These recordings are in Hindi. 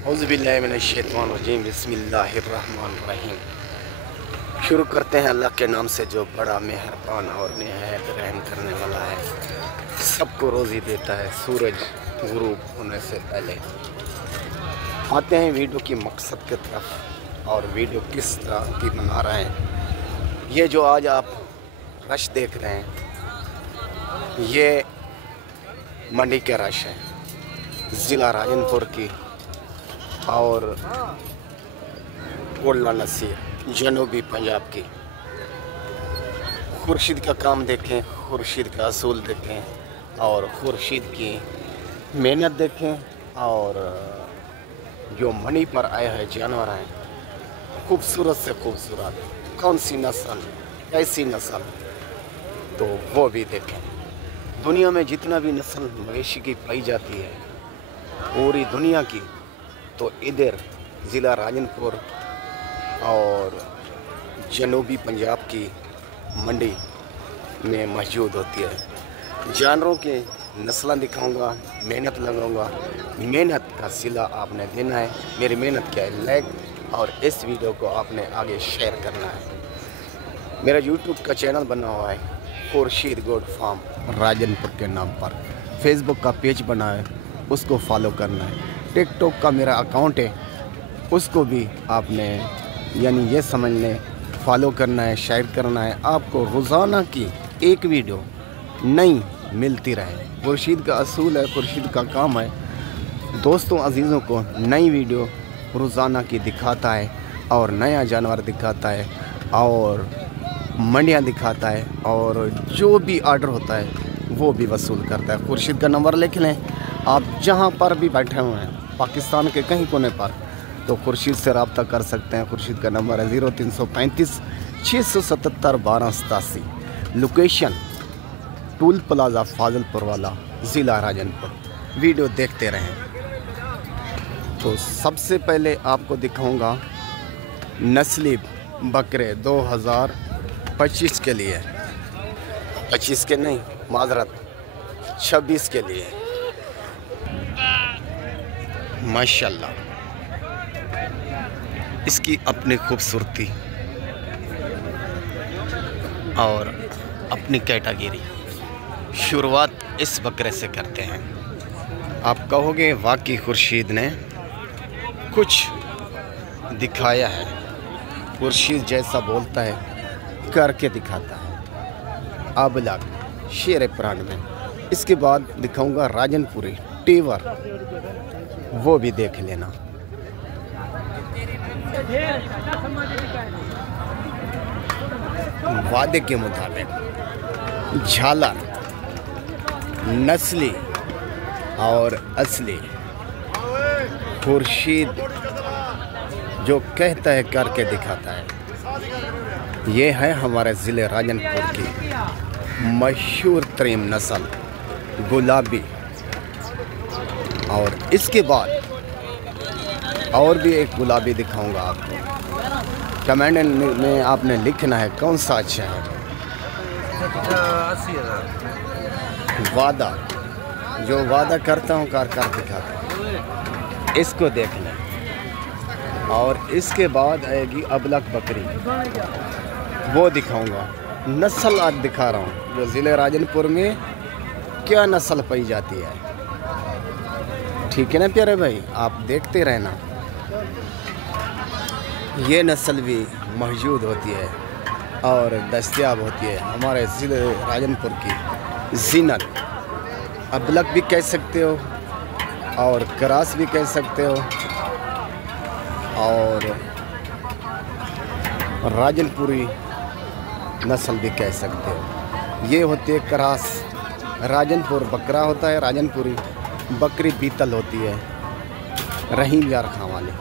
औज़ुबिल्लाहिमिनश्शैतानिर्रजीम बिस्मिल्लाहिर्रहमानिर्रहीम। शुरू करते हैं अल्लाह के नाम से जो बड़ा मेहरबान और निहायत रहम करने वाला है। सबको रोज़ी देता है सूरज गुरूब होने से पहले। आते हैं वीडियो की मकसद की तरफ और वीडियो किस तरह की बना रहे हैं। ये जो आज आप रश देख रहे हैं ये मंडी के रश है, ज़िला राजनपुर की और कोल्ला नसीर जनूबी पंजाब की। खुर्शीद का काम देखें, खुर्शीद का असूल देखें और खुर्शीद की मेहनत देखें। और जो मंडी पर आए हैं जानवर हैं, खूबसूरत से खूबसूरत, कौन सी नस्ल, ऐसी नस्ल, तो वो भी देखें। दुनिया में जितना भी नस्ल मवेशी की पाई जाती है पूरी दुनिया की, तो इधर ज़िला राजनपुर और जनूबी पंजाब की मंडी में मौजूद होती है। जानवरों के नस्लें दिखाऊंगा, मेहनत लगाऊंगा। मेहनत का सिला आपने देना है। मेरी मेहनत क्या है, लाइक और इस वीडियो को आपने आगे शेयर करना है। मेरा यूट्यूब का चैनल बना हुआ है खुर्शीद गोट फार्म राजनपुर के नाम पर। फेसबुक का पेज बना है, उसको फॉलो करना है। टिकटॉक का मेरा अकाउंट है, उसको भी आपने यानी ये समझ लें फॉलो करना है, शेयर करना है। आपको रोज़ाना की एक वीडियो नई मिलती रहे। खुर्शीद का असूल है, खुर्शीद का काम है दोस्तों अजीज़ों को नई वीडियो रोज़ाना की दिखाता है और नया जानवर दिखाता है और मंडियाँ दिखाता है और जो भी आर्डर होता है वो भी वसूल करता है। खुर्शीद का नंबर लिख लें, आप जहाँ पर भी बैठे हुए हैं पाकिस्तान के कहीं कोने पर, तो खुर्शीद से रब्ता कर सकते हैं। खुर्शीद का नंबर है 0335 677 1287। लोकेशन टूल प्लाजा फाजिलपुर वाला, ज़िला राजनपुर। वीडियो देखते रहें। तो सबसे पहले आपको दिखाऊंगा नस्ली बकरे 2025 के लिए, 25 के नहीं माजरत 26 के लिए। माशाल्लाह, इसकी अपनी खूबसूरती और अपनी कैटेगरी। शुरुआत इस बकरे से करते हैं। आप कहोगे वाकई खुर्शीद ने कुछ दिखाया है। खुर्शीद जैसा बोलता है करके दिखाता है। अबलग शेर प्राण में। इसके बाद दिखाऊंगा राजनपुरी टेवर, वो भी देख लेना। वादे के मुताबिक झालर नस्ली और असली। खुर्शीद जो कहता है करके दिखाता है। ये है हमारे ज़िले राजनपुर की मशहूर तरीन नस्ल गुलाबी। और इसके बाद और भी एक गुलाबी दिखाऊंगा आपको। कमेंट में आपने लिखना है कौन सा अच्छा है। वादा जो वादा करता हूँ कर दिखाता हूँ। इसको देख लें। और इसके बाद आएगी अबलक बकरी, वो दिखाऊंगा। नस्ल आज दिखा रहा हूँ जो ज़िले राजनपुर में क्या नस्ल पाई जाती है। ठीक है ना प्यारे भाई, आप देखते रहना। ये नस्ल भी मौजूद होती है और दस्तयाब होती है हमारे ज़िले राजनपुर की। जीनत अबलक भी कह सकते हो और क्रास भी कह सकते हो और राजनपुरी नस्ल भी कह सकते हो। ये होती है क्रास। राजनपुर बकरा होता है, राजनपुरी बकरी बीतल होती है, रहीम यार खां वाली।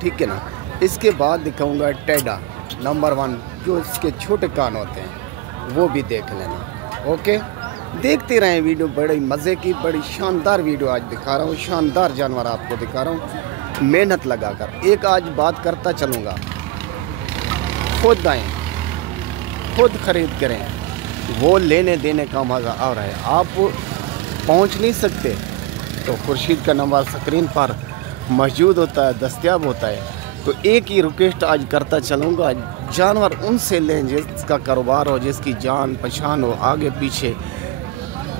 ठीक है ना। इसके बाद दिखाऊंगा टेडा नंबर 1, जो इसके छोटे कान होते हैं, वो भी देख लेना। ओके, देखते रहें वीडियो। बड़ी मज़े की, बड़ी शानदार वीडियो आज दिखा रहा हूँ। शानदार जानवर आपको दिखा रहा हूँ मेहनत लगाकर। एक आज बात करता चलूँगा, खुद आएँ, खुद ख़रीद करें, वो लेने देने का मज़ा आ रहा है। आप पहुँच नहीं सकते तो खुर्शीद का नंबर स्क्रीन पर मौजूद होता है, दस्तयाब होता है। तो एक ही रिक्वेस्ट आज करता चलूँगा, जानवर उनसे लें जिसका कारोबार हो, जिसकी जान पहचान हो, आगे पीछे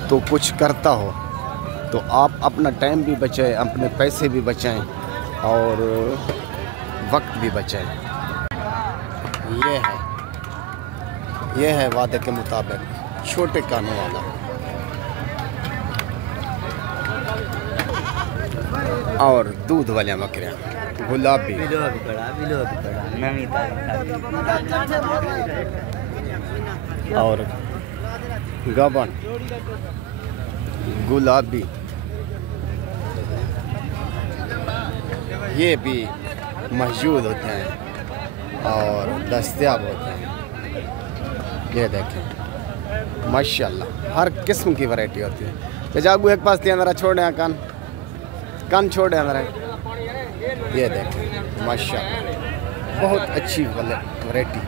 तो कुछ करता हो। तो आप अपना टाइम भी बचाएं, अपने पैसे भी बचाएं और वक्त भी बचाएं। ये है वादे के मुताबिक छोटे कानों वाला। और दूध वाले बकरियाँ गुलाबी और गबन गुलाबी, ये भी मौजूद होते हैं और दस्तयाब होते हैं। ये देखें माशाल्लाह हर किस्म की वैरायटी होती है। तो जागू एक पास अंदर छोड़े कान छोड़े अंदर। ये देखें माशाल्लाह बहुत अच्छी वैरायटी,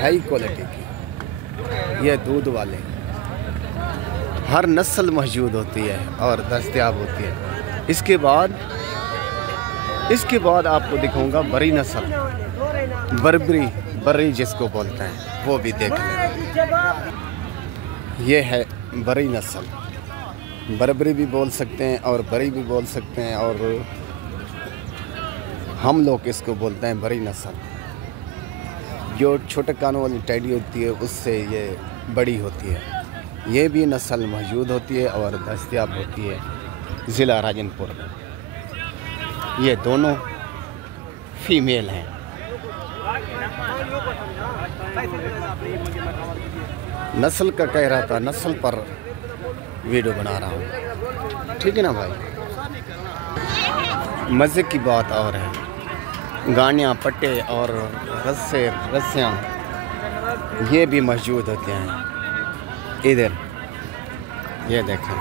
हाई क्वालिटी की। ये दूध वाले हर नस्ल मौजूद होती है और दस्तयाब होती है। इसके बाद आपको दिखाऊंगा बड़ी नस्ल, बर्बरी जिसको बोलते हैं, वो भी देख लें। ये है बड़ी नस्ल, बर्बरी भी बोल सकते हैं और बरी भी बोल सकते हैं, और हम लोग इसको बोलते हैं बड़ी नस्ल। जो छोटे कानों वाली टैडी होती है उससे ये बड़ी होती है। ये भी नस्ल मौजूद होती है और दस्तयाब होती है ज़िला राजनपुर। ये दोनों फीमेल हैं। नस्ल का कह रहा था, नस्ल पर वीडियो बना रहा हूँ, ठीक है ना भाई। मज़े की बात और है, गानियाँ पट्टे और रस्सियाँ ये भी मौजूद होते हैं इधर। ये देखें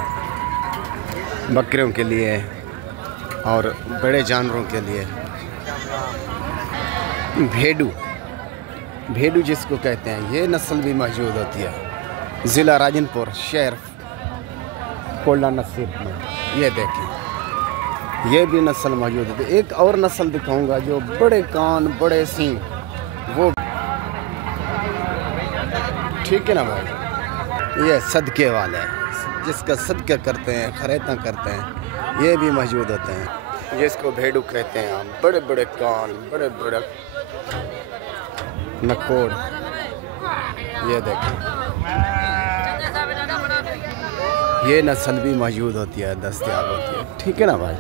बकरियों के लिए और बड़े जानवरों के लिए भेड़ू जिसको कहते हैं, ये नस्ल भी मौजूद होती है ज़िला राजनपुर, शहर कोल्डा नसीब में। ये देखें ये भी नस्ल मौजूद है। एक और नस्ल दिखाऊंगा जो बड़े कान बड़े सींग, वो ठीक है ना भाई। ये सदके वाला है, जिसका सदका करते हैं, खैरात करते हैं, ये भी मौजूद होते हैं। जिसको भेड़ू कहते हैं हम, बड़े बड़े कान, बड़े बड़े नकोड़। ये देखें ये नस्ल भी मौजूद होती है, दस्तयाब होती है, ठीक है ना भाई।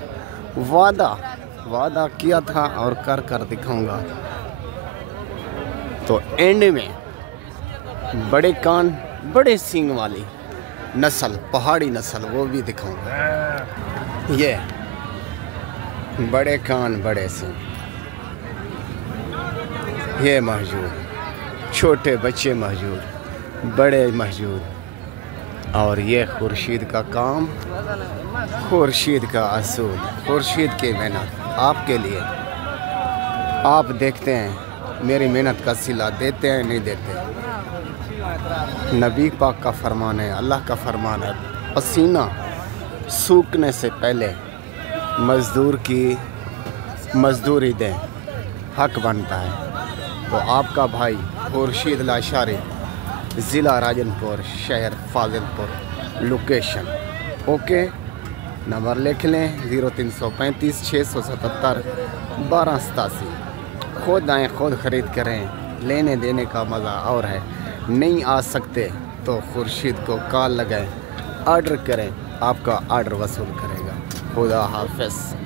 वादा किया था और कर दिखाऊंगा। तो एंड में बड़े कान बड़े सींग वाली नस्ल, पहाड़ी नस्ल, वो भी दिखाऊंगा। ये बड़े कान बड़े सींग ये मौजूद, छोटे बच्चे मौजूद, बड़े मौजूद। और ये खुर्शीद का काम, खुर्शीद का असूल, खुर्शीद की मेहनत आपके लिए। आप देखते हैं मेरी मेहनत का सिला देते हैं नहीं देते। नबी पाक का फरमान है, अल्लाह का फरमान है, पसीना सूखने से पहले मज़दूर की मज़दूरी दें, हक बनता है। तो आपका भाई खुर्शीद लाशारी, ज़िला राजनपुर, शहर फाजिलपुर, लोकेशन ओके। नंबर लिख लें 0335 677 1287। खुद आएँ, खुद ख़रीद करें, लेने देने का मज़ा और है। नहीं आ सकते तो खुर्शीद को कॉल लगाएं, ऑर्डर करें, आपका ऑर्डर वसूल करेगा। खुदा हाफ़िज़।